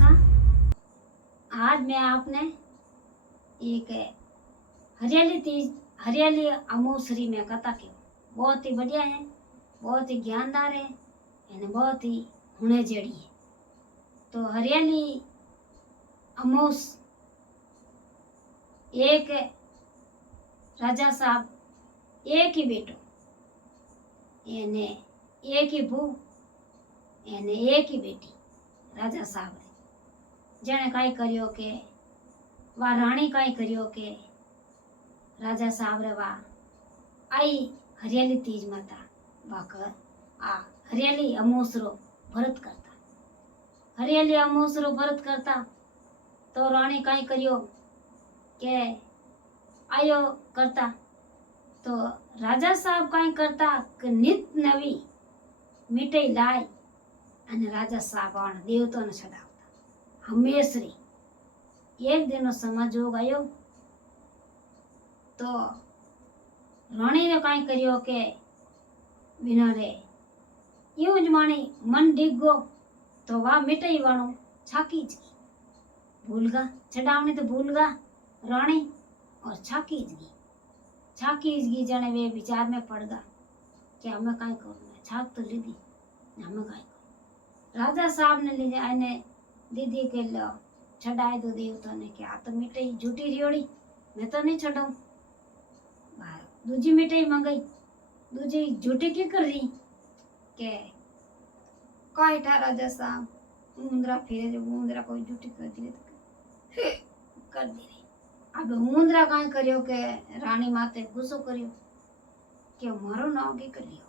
सा। आज मैं आपने एक हरियाली अमोसरी में कथा की बहुत ही बढ़िया है, बहुत ही ज्ञानदार है और बहुत ही होने जेड़ी है। तो हरियाली अमोस एक राजा साहब, एक ही बेटो એને एक ही भू એને एक ही बेटी राजा साहब जेने काई करियो के वा राणी काई करियो के राजा साहब रे वा आई हरियाली तीज माता वाकर आ हरियाली अमोसरो भरत करता, हरियाली अमोसरो भरत करता। तो राणी काई करियो के आयो करता। तो राजा साहब काई करता कि नित नवी मीठाई लाई अने राजा साहब आने देवता ने चढ़ावता हमेशरी। एक दिन समाजोग आयो तो राणी ने काई करियो के बिना रे यूं ज माणी मन डिगो तो वा मिठाई वाणो छाकी ज गई, भूल गा चढ़ावनी तो भूल गा राणी और छाकी ज गई जाने वे विचार में पड़ गा कि हमें काई करूँ, छाक तो लीधी हमें काई करूँ। राजा साहब ने लीधे आने दीदी के लो छड़ाए दो देवता ने कि आ तो मिठाई झूठी रियोड़ी मैं तो नहीं छड़ाऊं। दूजी मिठाई मंगाई, दूजी झूठी की कर रही के काई था राजा साहब मुंद्रा फिरे जो मुंद्रा कोई झूठी कर दी तो कर दी रही। अब मुंद्रा काई करियो के रानी माते गुस्सो करियो के मारो नाव की कर लियो।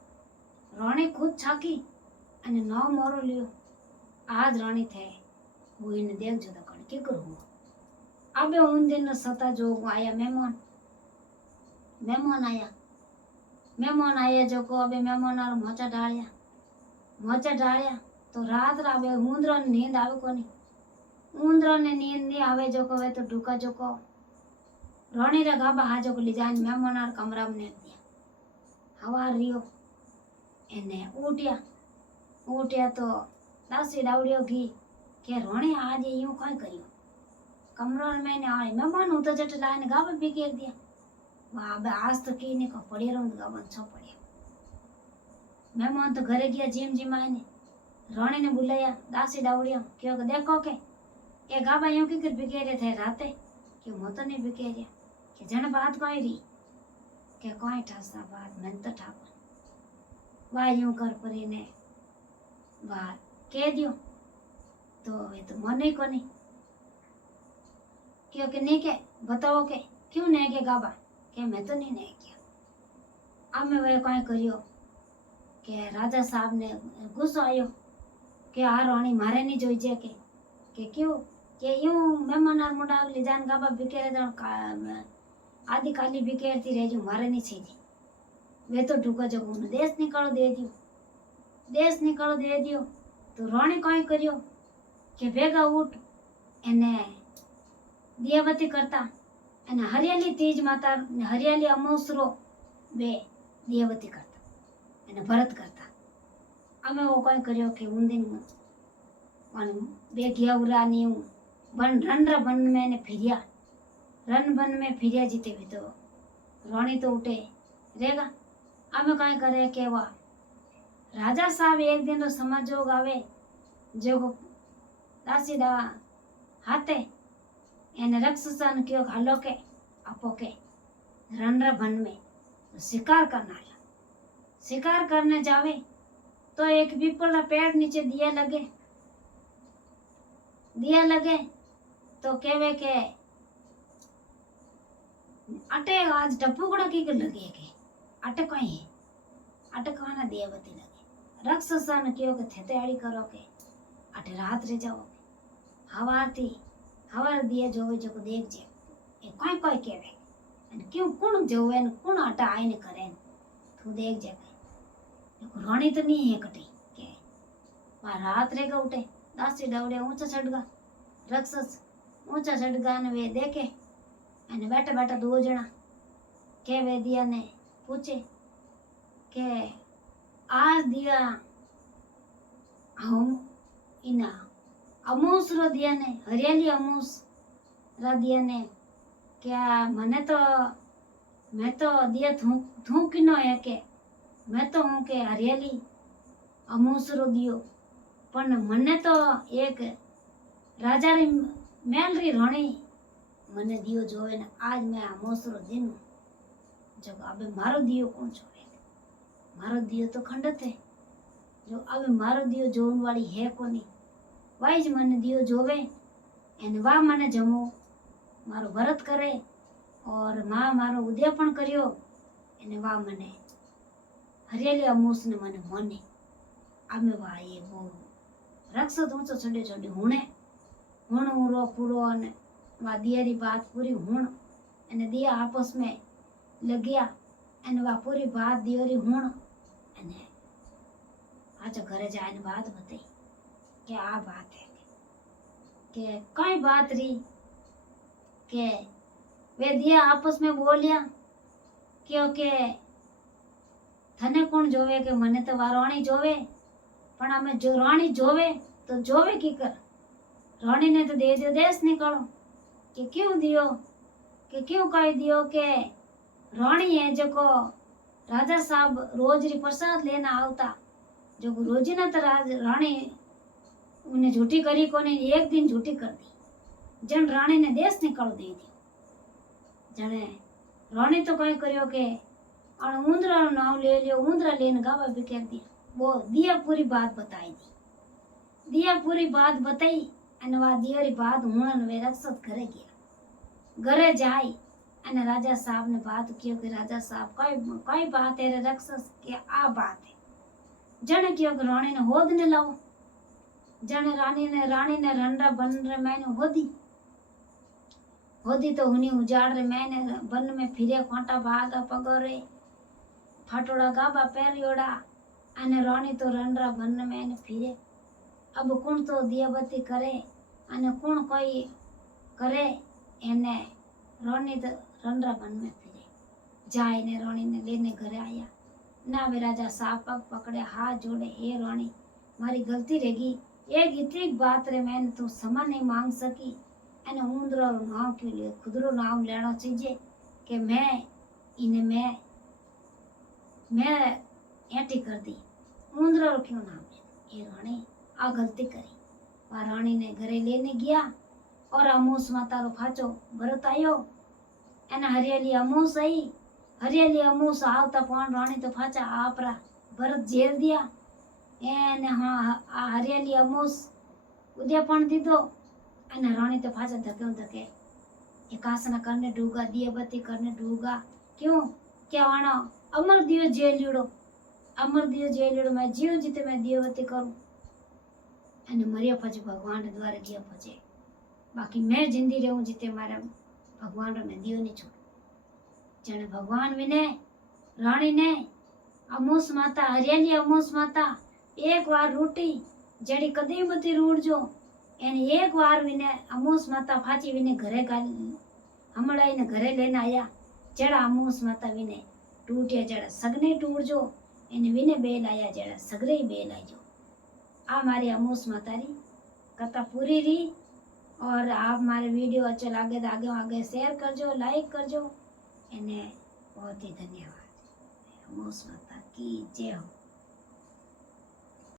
रानी खुद छाकी अने नाव मारो लियो। आज रानी थे वो इन देख जो तो कण की करूँ। अब उन दिन सता जो आया मेहमान आया जो को अबे मेहमान आरो मोचा डालिया तो रात राबे मुंद्रा ने नींद आवे कोनी। मुंद्रा ने नींद नहीं आवे जो को वे तो ढुका जो को रानी रे गाबा हाजो को ले जान मेहमान आर कमरा में दिया। हवा रियो एने उठिया तो दासी डावड़ियो घी के रानी आज यूं काई करियो कमरा में ने आए मेहमान हूं तो जट लाइन गाबा बिखेर दिया। वाह बे आज तो की ने को पड़ी रहूं गाबा छो पड़िया। मेहमान तो घरे गया जिम आए ने रानी ने बुलाया दासी डावड़ियो क्यों के देखो के गाबा यूं की कर बिखेरे थे राते कि मो तो नहीं बिखेरिया कि जन बात कोई री के कोई ठासा बात मन तो ठाकुर वाह यूं कर परी ने बाहर कह दियो तो वे तो मने को नहीं क्यों के नहीं के बताओ के क्यों नहीं के गाबा के मैं तो नहीं किया। अब मैं वे कोई करियो के राजा साहब ने गुस्सा आयो के आ रानी मारे नहीं जोई जे के क्यों के यूं मेहमान आर मुंडा ले जान गाबा बिकेरे जान आदि काली बिकेरती रह जो मारे नहीं छीजी वे तो ढुका जो देश निकालो दे दियो। तो रानी काई करियो के भेगा उठ एने दियावती करता एने हरियाली तीज माता हरियाली अमोसरो बे दियावती करता एने भरत करता। अमे वो काई करियो के उन दिन वन बे गया उरानी रन में ने फिरिया रन बन में फिरिया जीते भी तो रानी तो उठे रहेगा। अमे काई करे के वा राजा साहब एक दिन तो समाजोग आवे जो दासी दा हाथे एने रक्षसन क्यों हालो के अपो के रनरा बन में शिकार करने जावे तो एक पीपल का पेड़ नीचे दिया लगे तो केवे के अटे आज टपुकड़ा की लगे के अटे कोई है अटे कहना देवती लगे रक्षसन क्यों के थे तैयारी करो के अटे रात रे जाओ हवार दिए जो को देख जे ए कोई केवे अन क्यों कौन जोवे न कौन अटा आए ने करे तू देख जे रानी तो नहीं है कटी के वा रात रे उठे दासी डवड़े ऊंचा चढ़गा रक्षस ऊंचा चढ़गा ने वे देखे अने बैठा दो जना के वे दिया ने पूछे के आज दिया हम इना અમૂસ રો દિયાને હરિયાલી અમૂસ રા દિયાને કે આ મેં તો દિયા થૂંકી નો હે કે મેં તો હું કે હરિયાલી અમૂસ રો દિયો પણ મને તો એક રાજાની મેલરી રણી મને દિયો જોવે ને આજ મેં આ મોસરો દીનું જો અબે મારો દિયો કોણ જોવે મારો દિયો તો ખંડત હે જો અબે મારો દિયો જોवन વાળી હે કોની વાઈ જ મને દિયો જોવે એને વા મને જમો મારો ભરત કરે और માં મારો ઉદ્યાપન કર્યો એને વા મને હરિયાલી અમૂસ ને મને મોને આમે વા એ બહુ રક્ષ ઊંચો ચડે ચડે हुण रो पूरो અને वा दिया री बात पूरी हुण अने दिया आपस में लगिया अने वा पूरी बात दियो री हुण अने आज घरे जाने बात बताई के आ बात है के कई बात री के वे दिया आपस में बोलिया क्योंकि थने कौन जोवे के मने तो वा राणी जोवे पण हमें जो राणी जोवे तो जोवे की कर राणी ने तो दे दियो देश निकलो कि क्यों दियो कि क्यों कही दियो के राणी है जो को राजा साहब रोज री प्रसाद लेना आवता जो रोजी ना तो राणी उन्हें झूठी करी कोने एक दिन झूठी कर दी जन राणी ने देश निकल दे दी जने राणी तो कई करियो के और ऊंदरा नाम ले लियो ऊंदरा लेने गावा भी कर दिया वो दिया पूरी बात बताई दी दिया पूरी बात बताई अने वा दिया री बात हुण वे रक्षत घरे गया घरे जाई अने राजा साहब ने बात कियो कि राजा साहब कई बात है रे रक्षस के आ बात है जने कियो कि राणी ने होद ने लाओ जने राणी ने रंडा बन रे मैंने होदी तो हुनी उजाड़ रे मैंने बन में फिरे खोटा भागा पगोरे फाटोड़ा गाबा पैरियोड़ा अने राणी तो रंडा बन में फिरे अब कौन तो दियाबती करे अने कौन कोई करे एने राणी तो रंडा बन में फिरे जाए ने राणी ने लेने घरे आया ना वे राजा साहब पग पकड़े हाथ जोड़े हे राणी मारी गलती रहेगी एक इतनी बात रे मैंने तो क्षमा नहीं मांग सकी अने ऊंदरो नाम क्यों लियो खुदरो नाम लेना चाहिए कि मैं ऐटी कर दी ऊंदरो क्यों नाम ले ये राणी आ गलती करी वह राणी ने घरे लेने गया और अमूस माता रो फाचो भरत आयो एने हरियाली अमूस आई हरियाली अमूस आवता पण राणी तो फाचा आपरा भरत जेल दिया एने हाँ आ हरियाली अमूस उद्यापन दीधो अने राणी तो फाचा धके एक आसना करने डूगा दियाबती करने डूगा क्यों क्या आना अमर दियो जेलियो मैं जीव जीते मैं दियाबती करूं अने मरिया पछे भगवान द्वारे गया पछे बाकी मैं जिंदी रहूं जीते मारे भगवान रो मैं दियो नहीं छोड़ जने भगवान विने राणी ने अमूस माता हरियाली अमूस माता एक बार रोटी जड़ी कदी मती रूड़जो एने एक बार विने अमूस माता फाची विने घरे हमड़ाई ने घरे लेने आया जड़ा अमूस माता विने टूटिया जड़ा सगने टूटजो एने विने बेल आया जड़ा सगरे ही बेल आयो आ मारी अमूस मातारी कथा पूरी रही और आप हमारे वीडियो अच्छे लगे तो आगे शेयर करजो लाइक करजो एने बहुत ही धन्यवाद अमूस माता की जय हो।